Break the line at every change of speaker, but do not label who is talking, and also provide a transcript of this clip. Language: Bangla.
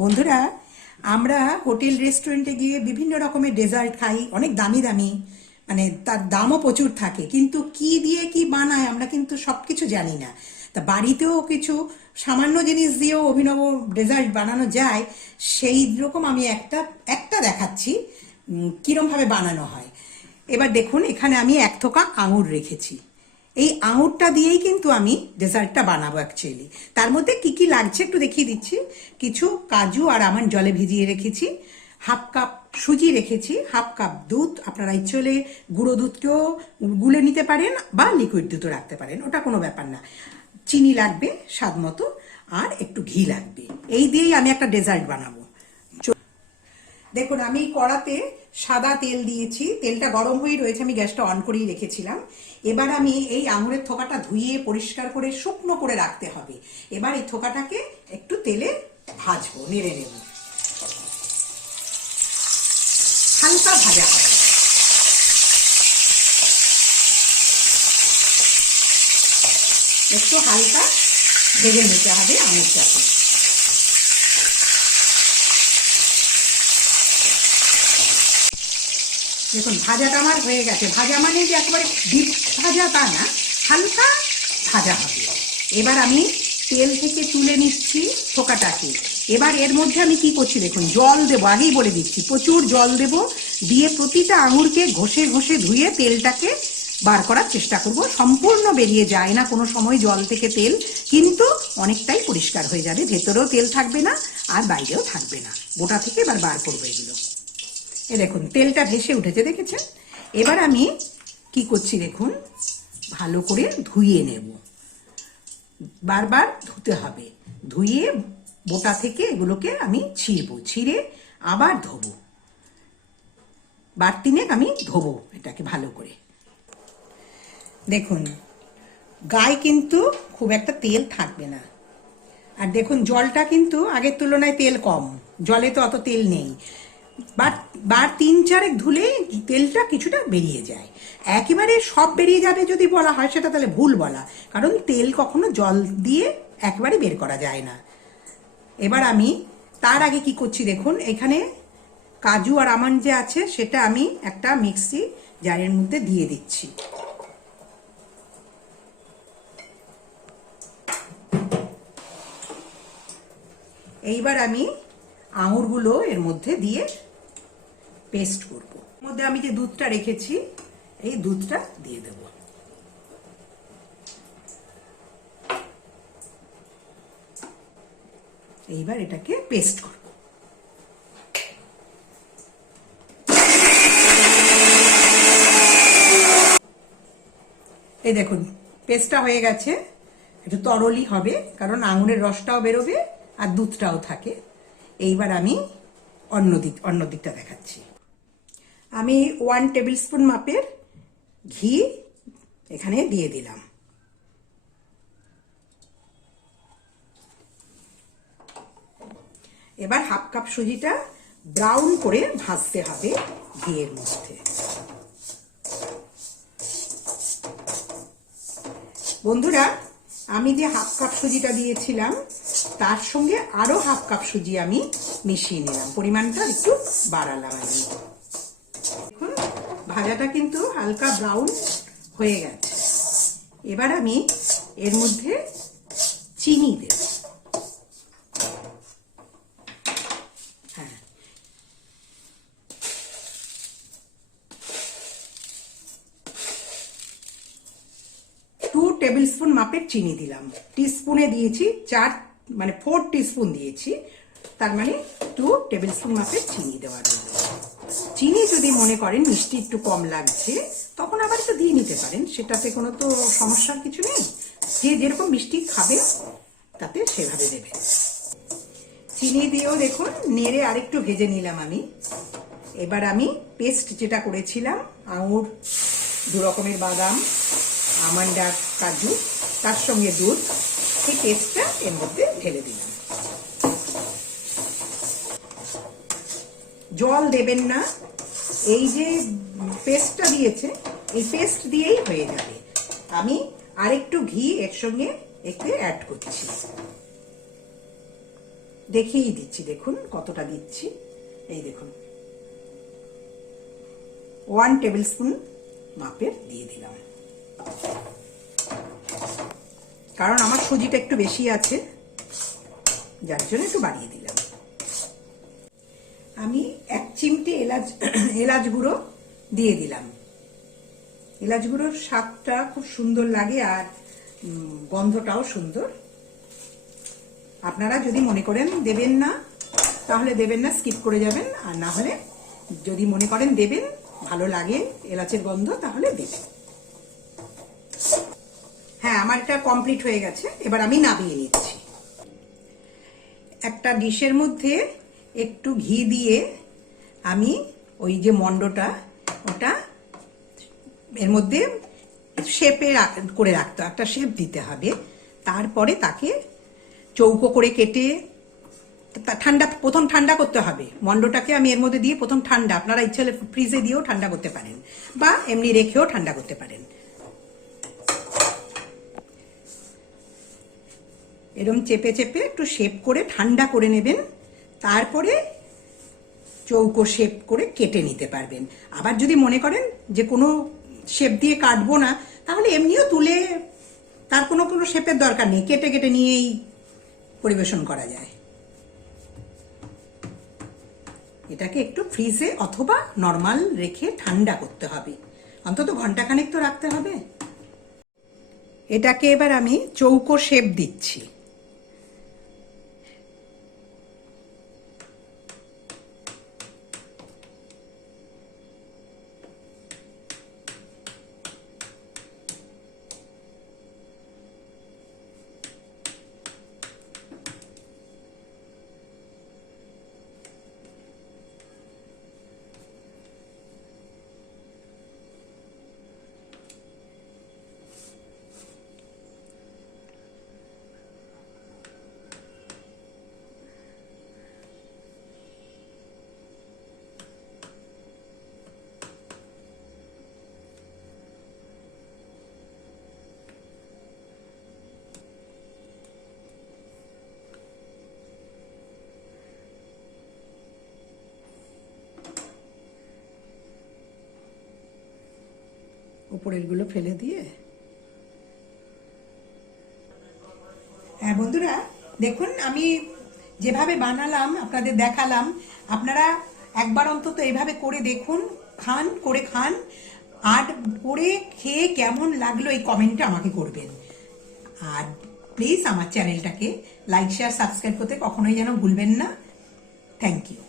বন্ধুরা, আমরা হোটেল, রেস্টুরেন্টে গিয়ে বিভিন্ন রকমের ডেজার্ট খাই, অনেক দামি দামি মানে তার দামও প্রচুর থাকে। কিন্তু কি দিয়ে কি বানায় আমরা কিন্তু সব কিছু জানি না। তা বাড়িতেও কিছু সামান্য জিনিস দিয়েও অভিনব ডেজার্ট বানানো যায়, সেই রকম আমি একটা একটা দেখাচ্ছি কিরমভাবে বানানো হয়। এবার দেখুন, এখানে আমি এক থোকা আঙুর রেখেছি। এই আঙুরটা দিয়েই কিন্তু আমি ডেজার্টটা বানাবো অ্যাকচুয়ালি তার মধ্যে কি কি লাগছে একটু দেখিয়ে দিচ্ছি। কিছু কাজু আর আমার জলে ভিজিয়ে রেখেছি। হাফ কাপ সুজি রেখেছি। হাফ কাপ দুধ, আপনারা ইচ্ছে হলে গুঁড়ো দুধকেও গুলে নিতে পারেন বা লিকুইড দুধও রাখতে পারেন, ওটা কোনো ব্যাপার না। চিনি লাগবে, স্বাদ মতো, আর একটু ঘি লাগবে। এই দিয়েই আমি একটা ডেজার্ট বানাবো। দেখুন, আমি কড়াতে সাদা তেল দিয়েছি। তেলটা গরম হয়ে রয়েছে, আমি গ্যাসটা অন করেই রেখেছিলাম। এবার আমি এই আঙুরের থোকাটা ধুয়ে পরিষ্কার করে শুকনো করে রাখতে হবে। এবার এই থোকাটাকে একটু তেলে ভাজবো, নেড়ে নেব। হালকা ভাজা হবে। একটু হালকা ভেজে নিতে হবে আঙুরটাকে। দেখুন, ভাজাটা আমার হয়ে গেছে। ভাজা মানে যে একেবারে ডিপ ভাজা তা না, হালকা ভাজা হবে। এবার আমি তেল থেকে তুলে নিচ্ছি থোকাটাকে এবার এর মধ্যে আমি কি করছি দেখুন, জল দেবো, আগেই বলে দিচ্ছি, প্রচুর জল দেব, দিয়ে প্রতিটা আঙুরকে ঘষে ঘষে ধুয়ে তেলটাকে বার করার চেষ্টা করব। সম্পূর্ণ বেরিয়ে যায় না কোনো সময় জল থেকে তেল, কিন্তু অনেকটাই পরিষ্কার হয়ে যাবে। ভেতরেও তেল থাকবে না, আর বাইরেও থাকবে না। গোটা থেকে এবার বার করব এগুলো। এ দেখুন, তেলটা ভেসে উঠেছে, দেখেছেন? এবার আমি কি করছি দেখুন, ভালো করে ধুয়ে নেব। বারবার ধুতে হবে। ধুয়ে বোটা থেকে এগুলোকে আমি ছিঁড়বো, ছিঁড়ে আবার ধোবো। বার তিনেক আমি ধোবো এটাকে ভালো করে। দেখুন, গায়ে কিন্তু খুব একটা তেল থাকবে না। আর দেখুন, জলটা কিন্তু আগের তুলনায় তেল কম। জলে তো অত তেল নেই। বার বার তিন চারেক ধুলে তেলটা কিছুটা বেরিয়ে যায়। একেবারে সব বেরিয়ে যাবে যদি বলা হয়, সেটা তাহলে ভুল বলা। কারণ তেল কখনো জল দিয়ে একবারে বের করা যায় না। এবার আমি তার আগে কি করছি দেখুন, এখানে কাজু আর আমন্ড যে আছে, সেটা আমি একটা মিক্সি জারের মধ্যে দিয়ে দিচ্ছি। এইবার আমি আঙুরগুলো এর মধ্যে দিয়ে পেস্ট করব। মধ্যে আমি যে দুধটা রেখেছি, এই দুধটা দিয়ে দেব। এইবার এটাকে পেস্ট করব। এই দেখুন, পেস্টটা হয়ে গেছে। একটু তরলই হবে, কারণ আঙুরের রসটাও বেরোবে আর দুধটাও থাকে। এইবার আমি অন্য দিক, অন্য দিকটা দেখাচ্ছি। আমি ওয়ান টেবিল স্পুন মাপের ঘি এখানে দিয়ে দিলাম। এবার হাফ কাপ সুজিটা ব্রাউন করে ভাজতে হবে ঘিয়ের মধ্যে। বন্ধুরা, আমি যে হাফ কাপ সুজিটা দিয়েছিলাম, তার সঙ্গে আরও হাফ কাপ সুজি আমি মিশিয়ে নিলাম। পরিমাণটা একটু বাড়ালাম আমি। ভাজাটা কিন্তু হালকা ব্রাউন হয়ে গেছে। এবার আমি এর মধ্যে চিনি দেব। হ্যাঁ। টু টেবিল স্পুন মাপের চিনি দিলাম। টিস্পুনে দিয়েছি, চার মানে ফোর টিস্পুন দিয়েছি। তার মানে টু টেবিল স্পুন মাপের চিনি দেওয়া চিনি যদি মনে করেন মিষ্টি একটু কম লাগছে, তখন আবার একটু দিয়ে নিতে পারেন। সেটাতে কোনো তো সমস্যার কিছু নেই। যে যেরকম মিষ্টি খাবে, তাতে সেভাবে দেবে। চিনি দিয়েও দেখুন, নেড়ে আরেকটু ভেজে নিলাম আমি। এবার আমি পেস্ট যেটা করেছিলাম, আঙুর, দু রকমের বাদাম, আমন্ড কাজু, তার সঙ্গে দুধ, সেই পেস্টটা এর মধ্যে ঢেলে দিলাম। জল দেবেন না এই যে পেস্টটা দিয়েছে, এই পেস্ট দিয়েই হয়ে যাবে। আমি আরেকটু ঘি এর সঙ্গে একটু অ্যাড করছি। দেখিয়েই দিচ্ছি, দেখুন কতটা দিচ্ছি। এই দেখুন। ওয়ান টেবিল স্পুন মাপের দিয়ে দিলাম। কারণ আমার সুজিটা একটু বেশি আছে, যার জন্য একটু বাড়িয়ে দিলাম। আমি এলাচ এলাচ গুঁড়ো দিয়ে দিলাম। এলাচ গুঁড়োর স্বাদটা খুব সুন্দর লাগে আর গন্ধটাও সুন্দর। আপনারা যদি মনে করেন দেবেন না, তাহলে দেবেন না, স্কিপ করে যাবেন। আর না হলে যদি মনে করেন দেবেন, ভালো লাগে এলাচের গন্ধ, তাহলে দেবেন। হ্যাঁ আমার এটা কমপ্লিট হয়ে গেছে। এবার আমি নামিয়ে নিচ্ছি। একটা ডিশের মধ্যে একটু ঘি দিয়ে আমি ওই যে মন্ডটা, ওটা এর মধ্যে শেপে করে রাখতে, একটা শেপ দিতে হবে। তারপরে তাকে চৌকো করে কেটে ঠান্ডা, প্রথম ঠান্ডা করতে হবে। মন্ডটাকে আমি এর মধ্যে দিয়ে প্রথম ঠান্ডা, আপনারা ইচ্ছে হলে ফ্রিজে দিয়েও ঠান্ডা করতে পারেন, বা এমনি রেখেও ঠান্ডা করতে পারেন। এরম চেপে চেপে একটু শেপ করে ঠান্ডা করে নেবেন। তারপরে চৌকো শেপ করে কেটে নিতে পারবেন। আবার যদি মনে করেন যে কোনো শেপ দিয়ে কাটবো না, তাহলে এমনিও তুলে তার কোনো কোনো শেপের দরকার নেই, কেটে কেটে নিয়েই পরিবেশন করা যায়। এটাকে একটু ফ্রিজে অথবা নর্মাল রেখে ঠান্ডা করতে হবে। অন্তত ঘন্টাখানেক তো রাখতে হবে। এটাকে এবার আমি চৌকো শেপ দিচ্ছি। উপরেরগুলো ফেলে দিয়ে। হ্যাঁ বন্ধুরা, দেখুন, আমি যেভাবে বানালাম, আপনাদের দেখালাম, আপনারা একবার অন্তত এভাবে করে দেখুন, খান, করে খান, আর করে খেয়ে কেমন লাগল এই কমেন্টটা আমাকে করবেন। আর প্লিজ আমার চ্যানেলটাকে লাইক, শেয়ার, সাবস্ক্রাইব করতে কখনোই যেন ভুলবেন না। Thank you.